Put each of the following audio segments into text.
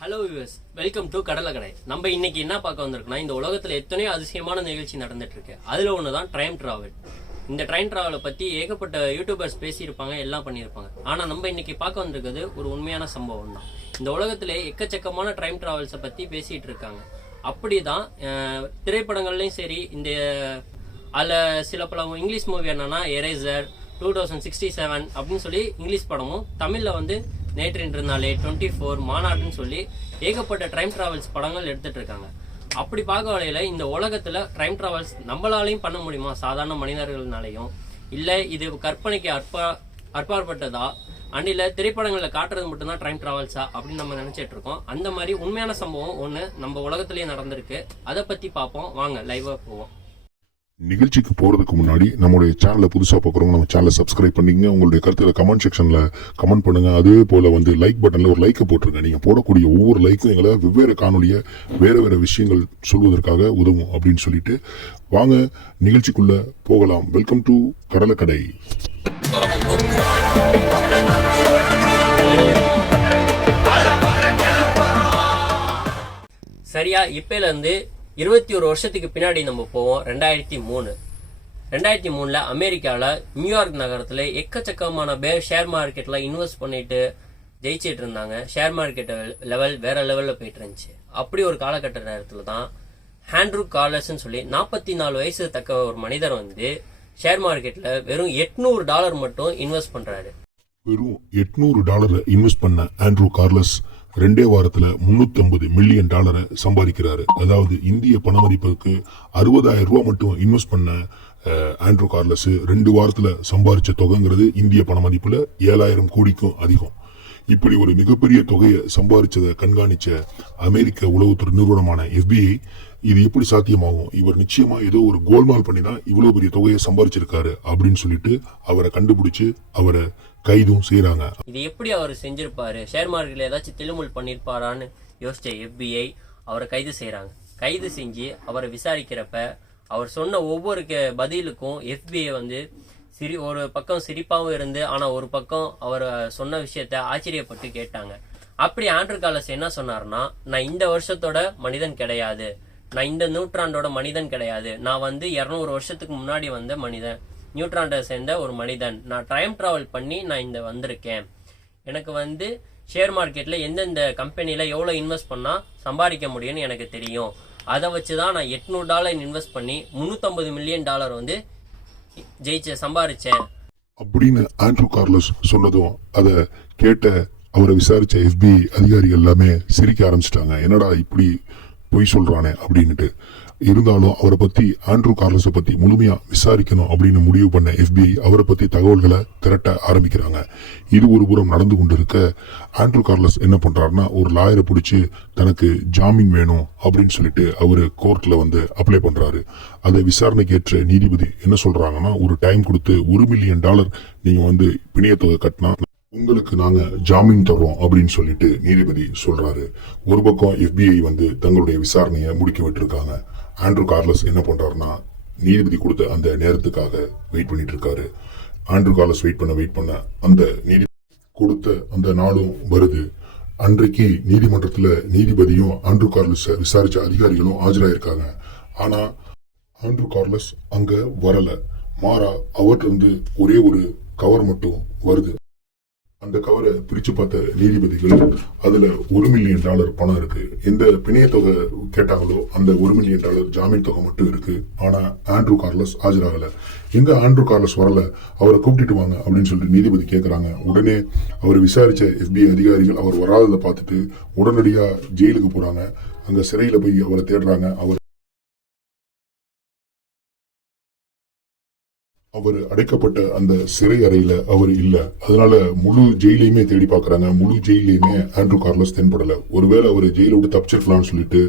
Hello viewers, welcome to கடலை கடை. நம்ம இன்னைக்கு என்ன பார்க்க வந்திருக்கோம்னா, இந்த உலகத்துல எத்தனையோ அதிசயமான நிகழ்ச்சி நடந்துட்டு இருக்கு. அதுல ஒண்ணுதான் டைம் டிராவல். இந்த டைம் டிராவலை பத்தி ஏகப்பட்ட யூடியூபர்ஸ் பேசியிருப்பாங்க, எல்லாம் பண்ணியிருப்பாங்க. ஆனா நம்ம இன்னைக்கு பார்க்க வந்திருக்கிறது ஒரு உண்மையான சம்பவம் தான். இந்த உலகத்திலே எக்கச்சக்கமான டைம் டிராவல்ஸை பத்தி பேசிட்டு இருக்காங்க. அப்படிதான் திரைப்படங்கள்லயும் சரி, இந்த அதில் சில பல இங்கிலீஷ் மூவி என்னன்னா எரேசர் 2067 அப்படின்னு சொல்லி இங்கிலீஷ் படமும், தமிழில் வந்து நேற்று நாளே 24 மாநாடுன்னு சொல்லி ஏகப்பட்ட டைம் டிராவல்ஸ் படங்கள் எடுத்துட்டு இருக்காங்க. அப்படி பார்க்க வரையில இந்த உலகத்துல டைம் டிராவல்ஸ் நம்மளாலையும் பண்ண முடியுமா, சாதாரண மனிதர்கள்னாலையும் இல்ல இது கற்பனைக்கு அற்பாற்பட்டதா, அண்டில திரைப்படங்களை காட்டுறது மட்டும்தான் டைம் டிராவல்ஸா அப்படின்னு நம்ம நினைச்சிட்டு இருக்கோம். அந்த மாதிரி உண்மையான சம்பவம் ஒண்ணு நம்ம உலகத்திலேயே நடந்திருக்கு. அதை பத்தி பார்ப்போம், வாங்க லைவா போவோம். நிகழ்ச்சிக்கு போறதுக்கு முன்னாடி நம்மளுடைய சேனலை புதுசா பார்க்குறவங்க நம்ம சேனலை சப்ஸ்கிரைப் பண்ணிங்க. உங்களுடைய கருத்துல கமெண்ட் செக்ஷன்ல கமெண்ட் பண்ணுங்க. அதே போல வந்து லைக் பட்டன்ல ஒரு லைக்கை போட்டுருங்க. நீங்க போடக்கூடிய ஒவ்வொரு லைக்கும் எங்களை வெவ்வேறு காணொலிய வேற விஷயங்கள் சொல்வதற்காக உதவும் அப்படின்னு சொல்லிட்டு வாங்க நிகழ்ச்சிக்குள்ள போகலாம். வெல்கம் டு கடலை கடை. சரியா இப்பல இருந்து 21 வருஷத்துக்கு பின்னாடி நம்ம போவோம். 2003 அமெரிக்காவில் நியூயார்க் நகரத்துல எக்கச்சக்கமான பேர் ஷேர் மார்க்கெட்ல இன்வெஸ்ட் பண்ணிட்டு ஜெயிச்சிட்டு இருந்தாங்க. ஷேர் மார்க்கெட் லெவல் வேற லெவல்ல போயிட்டு இருந்துச்சு. அப்படி ஒரு காலகட்ட நேரத்துல தான் ஆண்ட்ரூ கார்லஸ் சொல்லி 44 வயசு தக்க ஒரு மனிதர் வந்து ஷேர் மார்க்கெட்ல வெறும் $800 மட்டும் இன்வெஸ்ட் பண்றாரு. வெறும் $800 இன்வெஸ்ட் பண்ண ஆண்ட்ரூ கார்லஸ் 2 வாரத்துல $350 மில்லியன் சம்பாதிக்கிறாரு. அதாவது இந்திய பண மதிப்புக்கு 60,000 ரூபாய் மட்டும் இன்வெஸ்ட் பண்ண ஆண்ட்ரூ கார்லஸ் 2 வாரத்துல சம்பாதிச்ச தொகைங்கிறது இந்திய பண மதிப்புல 7,000 கோடிக்கும் அதிகம். இப்படி ஒரு மிகப்பெரிய தொகையை சம்பாதிச்சதை கண்காணிச்ச அமெரிக்க உளவுத்துறை நிறுவனமான FBI இது எப்படி சாத்தியமாகும், இவர் நிச்சயமா ஏதோ ஒரு கோல்மால் பண்ணி தான் இவ்வளவு பெரிய தொகையை சம்பாதிச்சிருக்காரு அப்படின்னு சொல்லிட்டு அவரை கண்டுபிடிச்சு அவரை கைதும் செய்யறாங்க. இது எப்படி அவர் செஞ்சிருப்பாரு, ஷேர் மார்க்கெட்ல ஏதாச்சும் தில்லுமுல் பண்ணிருப்பாரான்னு யோசிச்ச FBI அவரை கைது செய்யறாங்க. கைது செஞ்சு அவரை விசாரிக்கிறப்ப அவர் சொன்ன ஒவ்வொரு பதிலுக்கும் FBI வந்து ஒரு பக்கம் சிரிப்பாவும் இருந்து, ஆனா ஒரு பக்கம் அவர் சொன்ன விஷயத்த ஆச்சரியப்பட்டு கேட்டாங்க. அப்படி ஆண்ட்ரூ கார்லஸ் என்ன சொன்னார்னா, நான் இந்த வருஷத்தோட மனிதன் கிடையாது, நான் இந்த நூற்றாண்டோட மனிதன் கிடையாது, நான் வந்து 200 வருஷத்துக்கு முன்னாடி வந்த மனிதன், நியூட்ராண்டை சேர்ந்த ஒரு மனிதன். நான் டைம் டிராவல் பண்ணி நான் இந்த வந்திருக்கேன். எனக்கு வந்து ஷேர் மார்க்கெட்ல எந்தெந்த கம்பெனில எவ்வளவு இன்வெஸ்ட் பண்ணா சம்பாதிக்க முடியும்னு எனக்கு தெரியும். அதை வச்சுதான் நான் $800 இன்வெஸ்ட் பண்ணி $350 மில்லியன் வந்து சம்பாதிச்சேன் அப்படின்னு ஆண்ட்ரூ கார்லஸ் சொன்னதும் அதை கேட்ட அவரை விசாரிச்ச FBI அதிகாரிகள் எல்லாமே சிரிக்க ஆரம்பிச்சிட்டாங்க. என்னடா இப்படி பொய் சொல்றானே அப்படின்னுட்டு. இருந்தாலும் அவரை பத்தி ஆண்ட்ரூ கார்லஸை பத்தி முழுமையா விசாரிக்கணும் அப்படின்னு முடிவு பண்ண FBI அவரை பத்தி தகவல்களை திரட்ட ஆரம்பிக்கிறாங்க. இது ஒரு புறம் நடந்து கொண்டு இருக்க ஆண்ட்ரூ கார்லஸ் என்ன பண்றாருன்னா, ஒரு லாயரை பிடிச்சு தனக்கு ஜாமீன் வேணும் அப்படின்னு சொல்லிட்டு அவரு கோர்ட்ல வந்து அப்ளை பண்றாரு. அதை விசாரணைக்கு ஏற்ற நீதிபதி என்ன சொல்றாங்கன்னா, ஒரு டைம் கொடுத்து $1 மில்லியன் நீங்க வந்து பிணையத்தொகை கட்டினா உங்களுக்கு நாங்க ஜாமீன் தர்றோம் அப்படின்னு சொல்லிட்டு நீதிபதி சொல்றாரு. ஒரு பக்கம் FBI வந்து தங்களுடைய விசாரணையை முடிக்க விட்டுருக்காங்க. ஆண்ட்ரூ கார்லஸ் என்ன பண்றாருன்னா, நீதிபதி கொடுத்த அந்த நேரத்துக்காக வெயிட் பண்ணிட்டு இருக்காரு. ஆண்ட்ரூ கார்லஸ் வெயிட் பண்ண அந்த நீதிபதி கொடுத்த அந்த நாளும் வருது. அன்றைக்கு நீதிமன்றத்துல நீதிபதியும் ஆண்ட்ரூ கார்லஸ் விசாரிச்ச அதிகாரிகளும் ஆஜராயிருக்காங்க. ஆனா ஆண்ட்ரூ கார்லஸ் அங்க வரல. மாறா அவர்கிட்ட இருந்து ஒரே ஒரு கவர் மட்டும் வருது. அந்த கவரை பிரிச்சு பார்த்த நீதிபதிகள் அதுல $1 மில்லியன் பணம் இருக்கு. எந்த பிணைய தொகை கேட்டாங்களோ அந்த $1 மில்லியன் ஜாமீன் தொகை மட்டும் இருக்கு. ஆனா ஆண்ட்ரூ கார்லஸ் ஆஜராகல. எங்க ஆண்ட்ரூ கார்லஸ் வரல, அவரை கூப்பிட்டு வாங்க அப்படின்னு சொல்லிட்டு நீதிபதி கேட்கறாங்க. உடனே அவர் விசாரிச்ச FBI அதிகாரிகள் அவர் வராததை பார்த்துட்டு உடனடியா ஜெயிலுக்கு போறாங்க. அங்க சிறையில போய் அவரை தேடுறாங்க. அவர் அடைக்கப்பட்ட அந்த சிறை அறையில அவர் இல்ல. அதனால முழு ஜெயிலையுமே தேடி பாக்குறாங்க. முழு ஜெயிலையுமே ஆண்ட்ரூ கார்லஸ் தென்படல. ஒருவேளை அவர் ஜெயில விட்டு தப்பிச்சிருக்கலாம்னு சொல்லிட்டு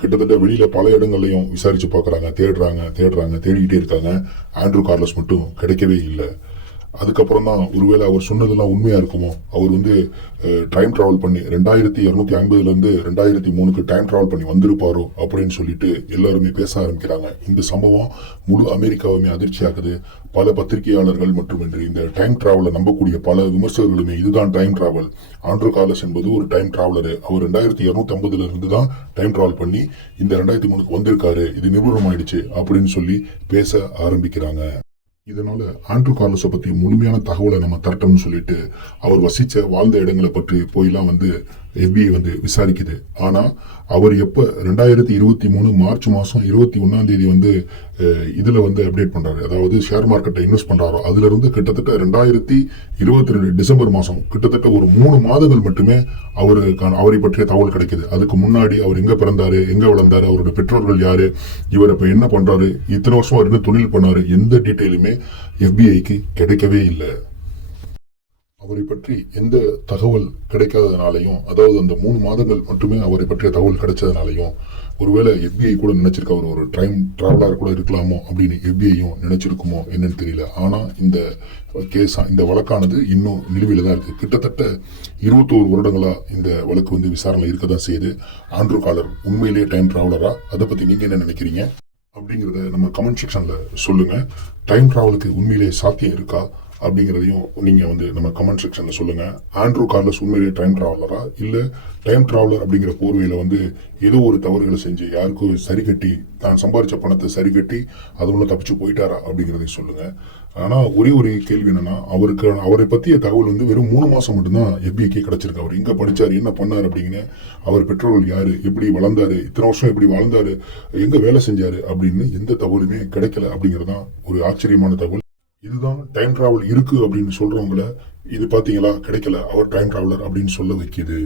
கிட்டத்தட்ட வெளியில பல இடங்களையும் விசாரிச்சு பாக்குறாங்க. தேடிக்கிட்டே இருக்காங்க. ஆண்ட்ரூ கார்லஸ் மட்டும் கிடைக்கவே இல்லை. அதுக்கப்புறம் தான் ஒருவேளை அவர் சொன்னதெல்லாம் உண்மையா இருக்குமோ, அவர் வந்து டைம் டிராவல் பண்ணி 2250 2003 டைம் டிராவல் பண்ணி வந்திருப்பாரோ அப்படின்னு சொல்லிட்டு எல்லாருமே பேச ஆரம்பிக்கிறாங்க. இந்த சம்பவம் முழு அமெரிக்காவுமே அதிர்ச்சியாக்குது. பல பத்திரிகையாளர்கள் மற்றும் இந்த டைம் டிராவலை நம்பக்கூடிய பல விமர்சகர்களுமே இதுதான் டைம் டிராவல், ஆண்ட்ரூ கார்லஸ் என்பது ஒரு டைம் டிராவலரு, அவர் 2250 தான் டைம் டிராவல் பண்ணி இந்த 2003 வந்திருக்காரு, இது நிரூபணமாயிடுச்சு அப்படின்னு சொல்லி பேச ஆரம்பிக்கிறாங்க. இதனால ஆண்ட்ரூ கார்லஸை பத்தி முழுமையான தகவலை நம்ம தரட்டோம்னு சொல்லிட்டு அவர் வசிச்ச வாழ்ந்த இடங்களை பற்றி போயெல்லாம் வந்து FBI வந்து விசாரிக்குது. ஆனா அவர் எப்ப 2023 மார்ச் மாசம் 21 வந்து இதுல வந்து அப்டேட் பண்றாரு, அதாவது ஷேர் மார்க்கெட்டை இன்வெஸ்ட் பண்றாரோ அதுல இருந்து கிட்டத்தட்ட 2022 டிசம்பர் மாசம் கிட்டத்தட்ட ஒரு 3 மாதங்கள் மட்டுமே அவரை பற்றிய தகவல் கிடைக்குது. அதுக்கு முன்னாடி அவர் எங்க பிறந்தாரு, எங்க வளர்ந்தாரு, அவருடைய பெற்றோர்கள் யாரு, இவர் இப்ப என்ன பண்றாரு, இத்தனை வருஷம் அவர் என்ன தொழில் பண்ணாரு, எந்த டீட்டெயிலுமே FBIக்கு கிடைக்கவே இல்லை. அவரை பற்றி எந்த தகவல் கிடைக்காதனாலையும், அதாவது அந்த 3 மாதங்கள் மட்டுமே அவரை பற்றிய தகவல் கிடைச்சதுனாலையும் ஒருவேளை FBI கூட நினைச்சிருக்க அவர் ஒரு டைம் டிராவலர் கூட இருக்கலாமோ அப்படின்னு FBIயும் நினைச்சிருக்குமோ என்னன்னு தெரியல. ஆனா இந்த இந்த வழக்கானது இன்னும் நிலுவையில தான் இருக்கு. கிட்டத்தட்ட 21 வருடங்களா இந்த வழக்கு வந்து விசாரணை இருக்கதான் செய்யுது. ஆண்ட்ரூ கார்லஸ் உண்மையிலேயே டைம் டிராவலரா? அதை பத்தி நீங்க என்ன நினைக்கிறீங்க அப்படிங்கறத நம்ம கமெண்ட் செக்ஷன்ல சொல்லுங்க. டைம் டிராவலுக்கு உண்மையிலேயே சாத்தியம் இருக்கா அப்படிங்கிறதையும் நீங்க வந்து நம்ம கமெண்ட் செக்ஷன்ல சொல்லுங்க. ஆண்ட்ரூ கார்லஸ் உண்மையிலேயே டைம் டிராவலரா, இல்ல டைம் டிராவலர் அப்படிங்கிற போர்வையில வந்து ஏதோ ஒரு தவறுகளை செஞ்சு யாருக்கும் சரி கட்டி தான் சம்பாதிச்ச பணத்தை சரி கட்டி அதுல தப்பிச்சு போயிட்டாரா அப்படிங்கிறதையும் சொல்லுங்க. ஆனா ஒரே ஒரு கேள்வி என்னன்னா, அவரை பத்திய தகவல் வந்து வெறும் 3 மாசம் மட்டும்தான் FBIக்கு கிடைச்சிருக்கு. அவர் எங்க படிச்சாரு, என்ன பண்ணாரு அப்படின்னு, அவர் பெற்றோர்கள் யாரு, எப்படி வளர்ந்தாரு, இத்தனை வருஷம் எப்படி வாழ்ந்தாரு, எங்க வேலை செஞ்சாரு அப்படின்னு எந்த தகவலுமே கிடைக்கல அப்படிங்கறதுதான் ஒரு ஆச்சரியமான தகவல். இதுதான் டைம் டிராவல் இருக்கு அப்படின்னு சொல்றவங்கள இது பாத்தீங்களா கிடைக்கல, அவர் டைம் டிராவலர் அப்படின்னு சொல்ல வைக்கிது.